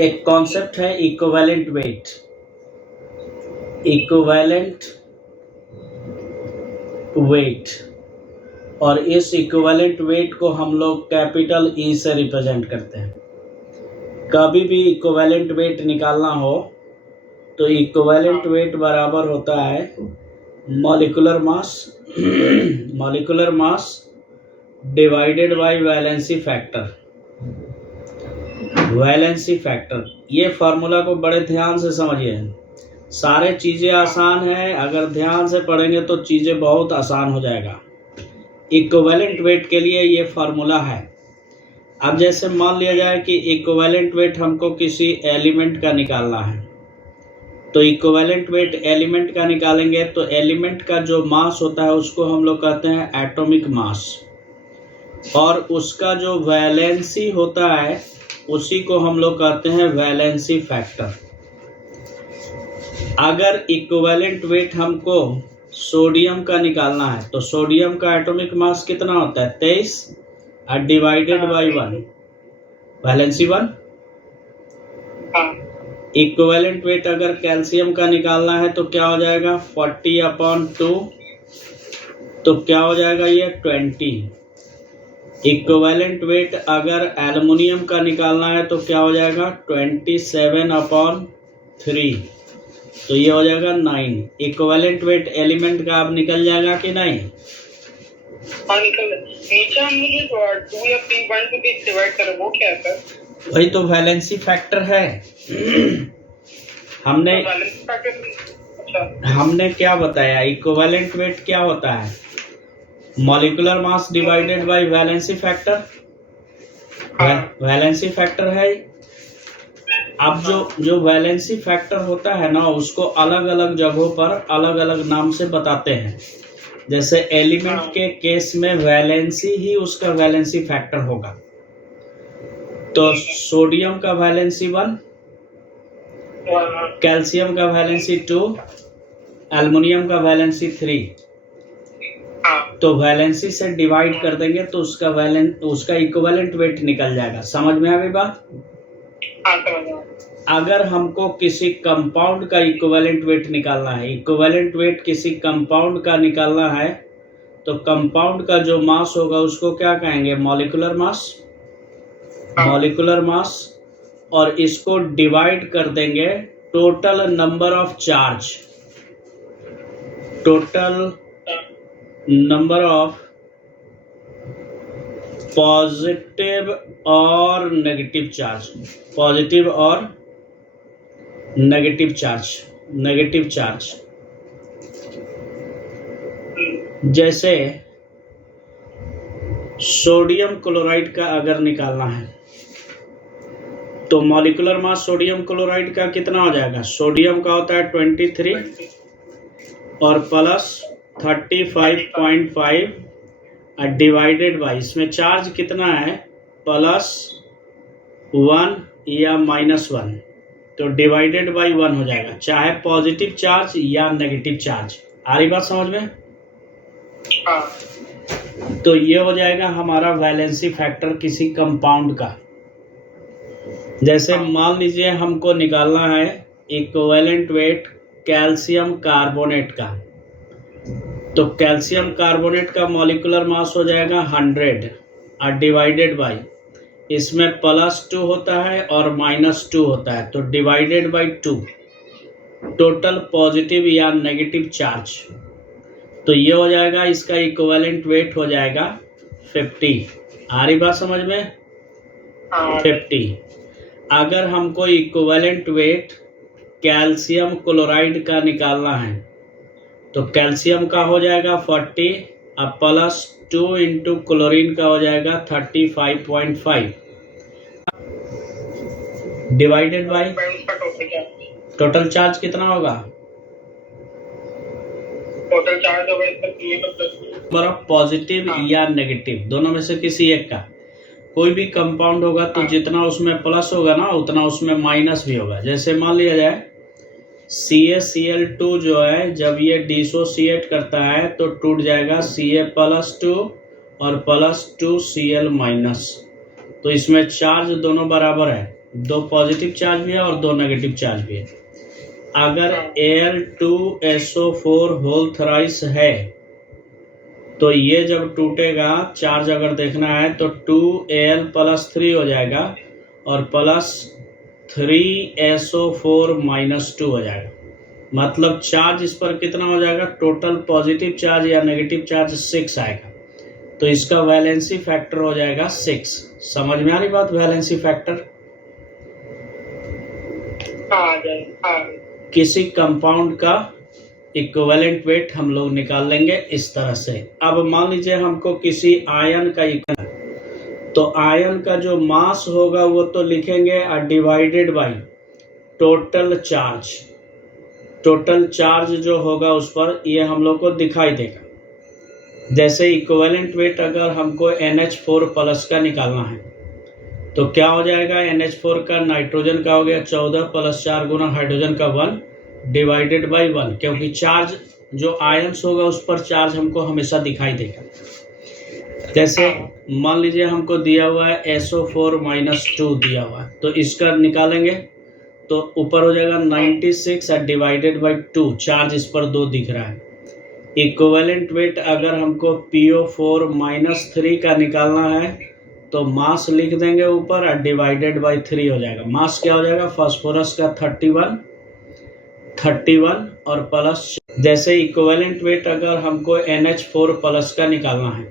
एक कॉन्सेप्ट है equivalent weight. Equivalent weight, और इस इक्विवेलेंट वेट को हम लोग कैपिटल ई से रिप्रेजेंट करते हैं। कभी भी इक्विवेलेंट वेट निकालना हो तो इक्विवेलेंट वेट बराबर होता है molecular mass divided by valency factor. Valency factor, ये फार्मूला को बड़े ध्यान से समझिए। सारे चीज़ें आसान है, अगर ध्यान से पढ़ेंगे तो चीज़ें बहुत आसान हो जाएगा। इक्विवेलेंट वेट के लिए ये फार्मूला है। अब जैसे मान लिया जाए कि इक्विवेलेंट वेट हमको किसी एलिमेंट का निकालना है, तो इक्विवेलेंट वेट एलिमेंट का निकालेंगे तो एलिमेंट का जो मास होता है उसको हम लोग कहते हैं एटॉमिक मास, और उसका जो वैलेंसी होता है उसी को हम लोग कहते हैं वैलेंसी फैक्टर। अगर इक्विवेलेंट वेट हमको सोडियम का निकालना है तो सोडियम का एटॉमिक मास कितना होता है 23 और divided by 1, valency 1। Equivalent weight अगर कैल्शियम का निकालना है तो क्या हो जाएगा 40/2, तो क्या हो जाएगा ये 20। इक्विवेलेंट वेट अगर एल्युमिनियम का निकालना है तो क्या हो जाएगा 27/3, तो ये हो जाएगा 9। इक्विवेलेंट वेट एलिमेंट का अब निकल जाएगा कि नहीं? हाँ निकल। नीचे हम मुझे 2 या 3 पॉइंट को डिवाइड करें, वो क्या है? वही तो वैलेंसी फैक्टर है। हमने क्या बताया, इक्विवेलेंट वेट क्या होता है? Molecular mass divided by valency factor. Valency factor है। अब जो वैलेंसी फैक्टर होता है ना, उसको अलग अलग जगहों पर अलग अलग नाम से बताते हैं। जैसे एलिमेंट के केस में वैलेंसी ही उसका वैलेंसी फैक्टर होगा। तो सोडियम का वैलेंसी 1, कैल्शियम का वैलेंसी 2, एल्युमिनियम का वैलेंसी 3। तो वैलेंसी से डिवाइड कर देंगे तो उसका इक्विवेलेंट वेट निकल जाएगा। समझ में आ गई बात? अगर हमको किसी कंपाउंड का इक्विवेलेंट वेट निकालना है, इक्विवेलेंट वेट किसी कंपाउंड का निकालना है, तो कंपाउंड का जो मास होगा उसको क्या कहेंगे? मॉलिक्यूलर मास, और इसको डिवाइड कर देंगे total number of charge, total number of positive और नेगेटिव चार्ज, पॉजिटिव और नेगेटिव चार्ज। जैसे सोडियम क्लोराइड का अगर निकालना है तो मॉलिक्यूलर मास सोडियम क्लोराइड का कितना हो जाएगा? सोडियम का होता है 23 और प्लस 35.5 डिवाइडेड बाई, इसमें चार्ज कितना है +1 या -1, तो डिवाइडेड बाई 1 हो जाएगा, चाहे पॉजिटिव चार्ज या नेगेटिव चार्ज। आ रही बात समझ में? तो ये हो जाएगा हमारा वैलेंसी फैक्टर किसी कंपाउंड का। जैसे मान लीजिए हमको निकालना है इक्विवेलेंट वेट कैल्शियम कार्बोनेट का, तो कैल्शियम कार्बोनेट का मॉलिक्यूलर मास हो जाएगा 100 और डिवाइडेड बाई, इसमें +2 होता है और -2 होता है, तो डिवाइडेड बाई 2, टोटल पॉजिटिव या नेगेटिव चार्ज। तो ये हो जाएगा, इसका इक्विवेलेंट वेट हो जाएगा 50। आ रही बात समझ में? 50। अगर हमको इक्विवेलेंट वेट कैल्शियम क्लोराइड का निकालना है तो कैल्शियम का हो जाएगा 40 और +2 इंटू क्लोरीन का हो जाएगा 35.5 डिवाइडेड बाई टोटल चार्ज कितना होगा? टोटल चार्ज होगा पॉजिटिव या नेगेटिव, दोनों में से किसी एक का। कोई भी कंपाउंड होगा तो जितना उसमें प्लस होगा ना उतना उसमें माइनस भी होगा। जैसे मान लिया जाए CaCl2 जो है, जब ये डिसोसिएट करता है तो टूट जाएगा Ca+2 और +2Cl-, तो इसमें चार्ज दोनों बराबर है, 2 पॉजिटिव चार्ज भी है और 2 नेगेटिव चार्ज भी है। अगर Al2SO4 होल थ्राइस है तो ये जब टूटेगा, चार्ज अगर देखना है तो 2Al + 3 हो जाएगा और प्लस 3SO4 - 2 हो जाएगा। मतलब चार्ज इस पर कितना हो जाएगा, टोटल पॉजिटिव चार्ज या नेगेटिव चार्ज 6 आएगा। तो इसका वैलेंसी फैक्टर हो जाएगा 6। समझ में आ रही बात? वैलेंसी फैक्टर किसी कंपाउंड का इक्विवेलेंट वेट हम लोग निकाल लेंगे इस तरह से। अब मान लीजिए हमको किसी आयन का तो आयन का जो मास होगा वो तो लिखेंगे divided by total charge. Total charge जो होगा उस पर ये हम लोग को दिखाई देगा। जैसे इक्विवेलेंट वेट अगर हमको NH4+ का निकालना है तो क्या हो जाएगा, NH4 का नाइट्रोजन का हो गया 14 + 4 गुना हाइड्रोजन का 1 डिवाइडेड बाय 1, क्योंकि चार्ज जो आयंस होगा उस पर चार्ज हमको हमेशा दिखाई देगा। जैसे मान लीजिए हमको दिया हुआ है SO4 - 2 दिया हुआ है, तो इसका निकालेंगे तो ऊपर हो जाएगा 96 डिवाइडेड बाय 2, चार्ज इस पर 2 दिख रहा है। इक्विवेलेंट वेट अगर हमको PO4 - 3 का निकालना है तो मास लिख देंगे ऊपर और डिवाइडेड बाय 3 हो जाएगा। मास क्या हो जाएगा, फास्फोरस का 31 और प्लस। जैसे इक्विवेलेंट वेट अगर हमको NH4+ का निकालना है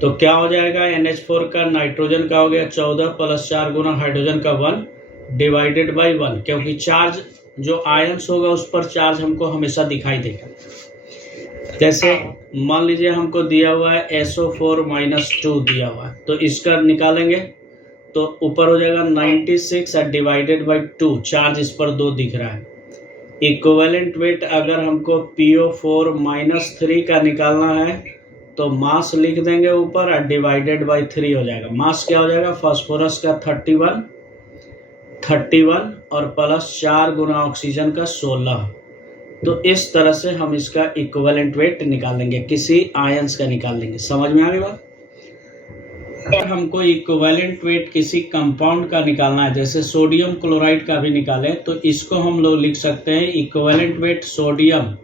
तो क्या हो जाएगा, NH4 का नाइट्रोजन का हो गया 14 + 4 गुना हाइड्रोजन का 1 डिवाइडेड बाय 1, क्योंकि चार्ज जो आयंस होगा उस पर चार्ज हमको हमेशा दिखाई देगा। जैसे मान लीजिए हमको दिया हुआ है SO4 - 2 दिया हुआ है, तो इसका निकालेंगे तो ऊपर हो जाएगा 96 डिवाइडेड बाय 2, चार्ज इस पर 2 दिख रहा है। इक्विवेलेंट वेट अगर हमको PO4 - 3 का निकालना है तो मास लिख देंगे ऊपर और डिवाइडेड बाय 3 हो जाएगा। मास क्या हो जाएगा, फास्फोरस का 31 और प्लस 4 गुना ऑक्सीजन का 16। तो इस तरह से हम इसका इक्विवेलेंट वेट निकालेंगे, किसी आयंस का निकाल लेंगे। समझ में आ गई बात? अगर हमको इक्विवेलेंट वेट किसी कंपाउंड का निकालना है, जैसे सोडियम क्लोराइड का भी निकालें, तो इसको हम लोग लिख सकते हैं equivalent weight sodium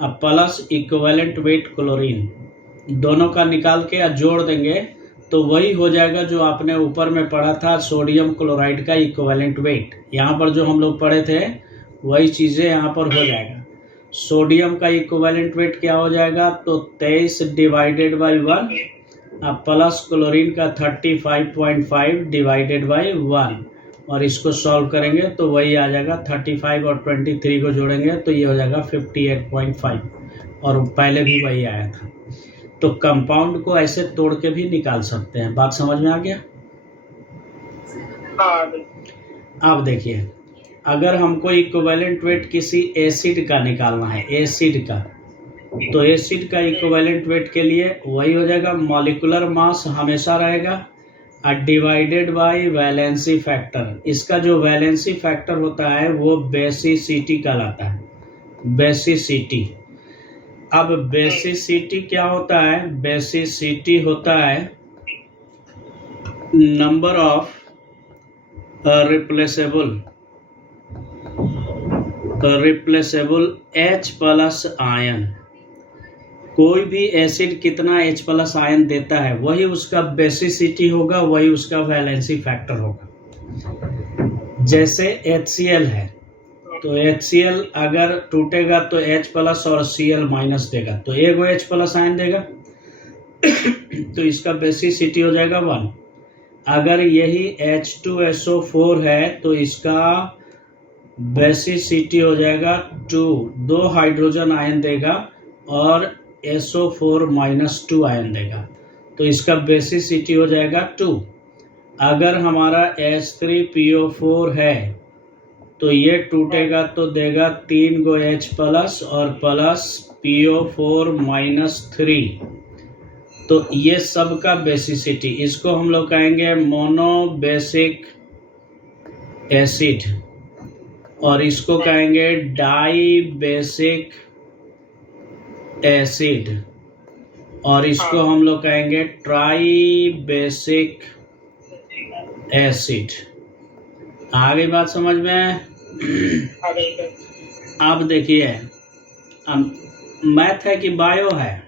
plus equivalent weight chlorine, दोनों का निकाल के जोड़ देंगे तो वही हो जाएगा जो आपने ऊपर में पढ़ा था सोडियम क्लोराइड का इक्विवेलेंट वेट। यहाँ पर जो हम लोग पढ़े थे वही चीज़ें यहाँ पर हो जाएगा। सोडियम का इक्विवेलेंट वेट क्या हो जाएगा, तो 23 डिवाइडेड बाय 1 प्लस क्लोरीन का 35.5 डिवाइडेड बाय 1, और इसको सॉल्व करेंगे तो वही आ जाएगा। 35 और 23 को जोड़ेंगे तो ये हो जाएगा 58.5, और पहले भी वही आया था। तो कंपाउंड को ऐसे तोड़ के भी निकाल सकते हैं। बात समझ में आ गया? अब देखिए, अगर हमको इक्विवेलेंट वेट किसी एसिड का निकालना है, एसिड का, तो एसिड का इक्विवेलेंट वेट के लिए वही हो जाएगा, मॉलिक्यूलर मास हमेशा रहेगा डिवाइडेड बाय वैलेंसी फैक्टर। इसका जो वैलेंसी फैक्टर होता है वो बेसिसिटी कहलाता है, बेसिसिटी। अब बेसिसिटी क्या होता है, बेसिसिटी होता है number of replaceable H+ ion. कोई भी एसिड कितना H+ आयन देता है वही उसका बेसिसिटी होगा, वही उसका वैलेंसी फैक्टर होगा। जैसे HCl है तो HCl अगर टूटेगा तो H+ और Cl- देगा, तो एक H+ आयन देगा तो इसका बेसिसिटी हो जाएगा 1। अगर यही H2SO4 है तो इसका बेसिसिटी हो जाएगा 2, 2 हाइड्रोजन आयन देगा और SO4 - 2 आयन देगा, तो इसका बेसिसिटी हो जाएगा 2। अगर हमारा H3PO4 है तो ये टूटेगा तो देगा 3 गो H+ और प्लस PO4 - 3, तो ये सब का बेसिसिटी, इसको हम लोग कहेंगे मोनोबेसिक एसिड, और इसको कहेंगे डाई बेसिक एसिड, और इसको हम लोग कहेंगे ट्राई बेसिक एसिड। आ गई बात समझ में? आ गई सर। अब देखिए, मैथ है कि बायो है?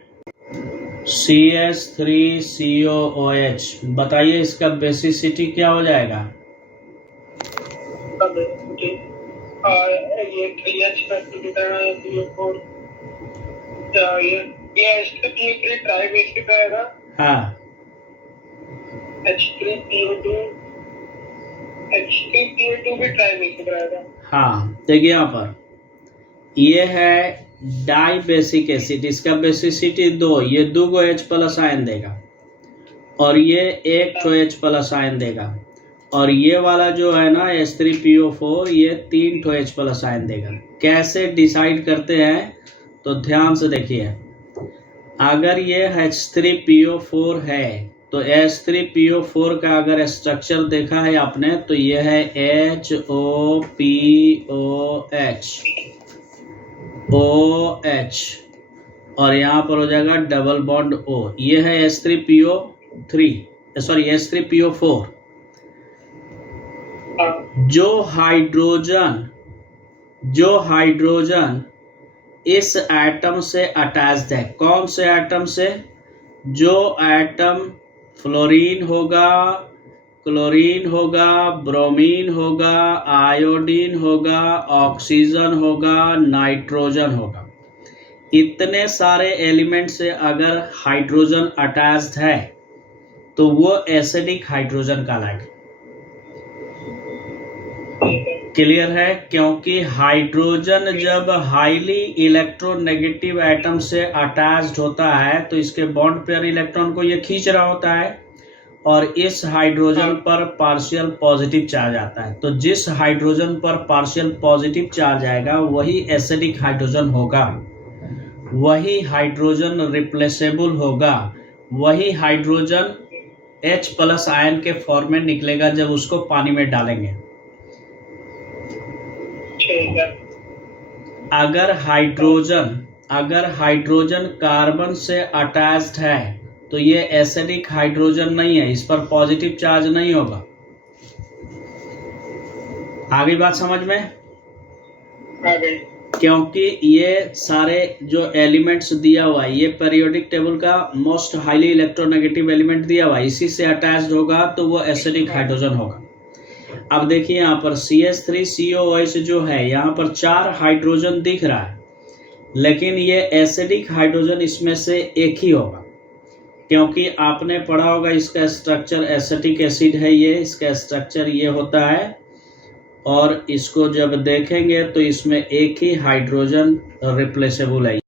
CH3COOH, बताइए इसका बेसिसिटी क्या हो जाएगा? अब मुझे ये 3H CO4 ये H3PO3 ट्राई बेसिक आएगा। हाँ, H3PO2 भी ट्राई बेसिक रहेगा। हाँ, देखिए यहाँ पर ये है डाई बेसिक एसिड, इसका बेसिसिटी 2, ये 2 H प्लस आयन देगा और ये 1 H प्लस आयन देगा, और ये वाला जो है ना H3PO4 ये 3 H प्लस आयन देगा। कैसे डिसाइड करते हैं तो ध्यान से देखिए, अगर ये H3PO4 है तो H3PO4 का अगर स्ट्रक्चर देखा है आपने तो ये है HOPOH OH, और यहाँ पर हो जाएगा डबल बॉन्ड O, ये है H3PO4। जो हाइड्रोजन इस एटम से अटैच्ड है, कौन से एटम से? जो एटम फ्लोरीन होगा, क्लोरीन होगा, ब्रोमीन होगा, आयोडीन होगा, ऑक्सीजन होगा, नाइट्रोजन होगा, इतने सारे एलिमेंट से अगर हाइड्रोजन अटैच्ड है तो वो एसिडिक हाइड्रोजन कहलाएगा। क्लियर है? क्योंकि हाइड्रोजन जब हाईली इलेक्ट्रोनेगेटिव एटम से अटैच्ड होता है तो इसके बॉन्ड पेयर इलेक्ट्रॉन को ये खींच रहा होता है और इस हाइड्रोजन पर पार्शियल पॉजिटिव चार्ज आता है। तो जिस हाइड्रोजन पर पार्शियल पॉजिटिव चार्ज आएगा वही एसिडिक हाइड्रोजन होगा, वही हाइड्रोजन रिप्लेसेबल होगा, वही हाइड्रोजन H प्लस आयन के फॉर्म में निकलेगा जब उसको पानी में डालेंगे। अगर हाइड्रोजन कार्बन से अटैच्ड है तो ये एसिडिक हाइड्रोजन नहीं है, इस पर पॉजिटिव चार्ज नहीं होगा। आगे बात समझ में? क्योंकि ये सारे जो एलिमेंट्स दिया हुआ है, ये पीरियोडिक टेबल का मोस्ट हाईली इलेक्ट्रोनेगेटिव एलिमेंट दिया हुआ है, इसी से अटैच्ड होगा तो वो एसिडिक हाइड्रोजन होगा। अब देखिए यहाँ पर CH3COOH जो है, यहाँ पर 4 हाइड्रोजन दिख रहा है, लेकिन ये एसिडिक हाइड्रोजन इसमें से एक ही होगा, क्योंकि आपने पढ़ा होगा इसका स्ट्रक्चर एसिटिक एसिड है, ये इसका स्ट्रक्चर ये होता है, और इसको जब देखेंगे तो इसमें एक ही हाइड्रोजन रिप्लेसेबल है।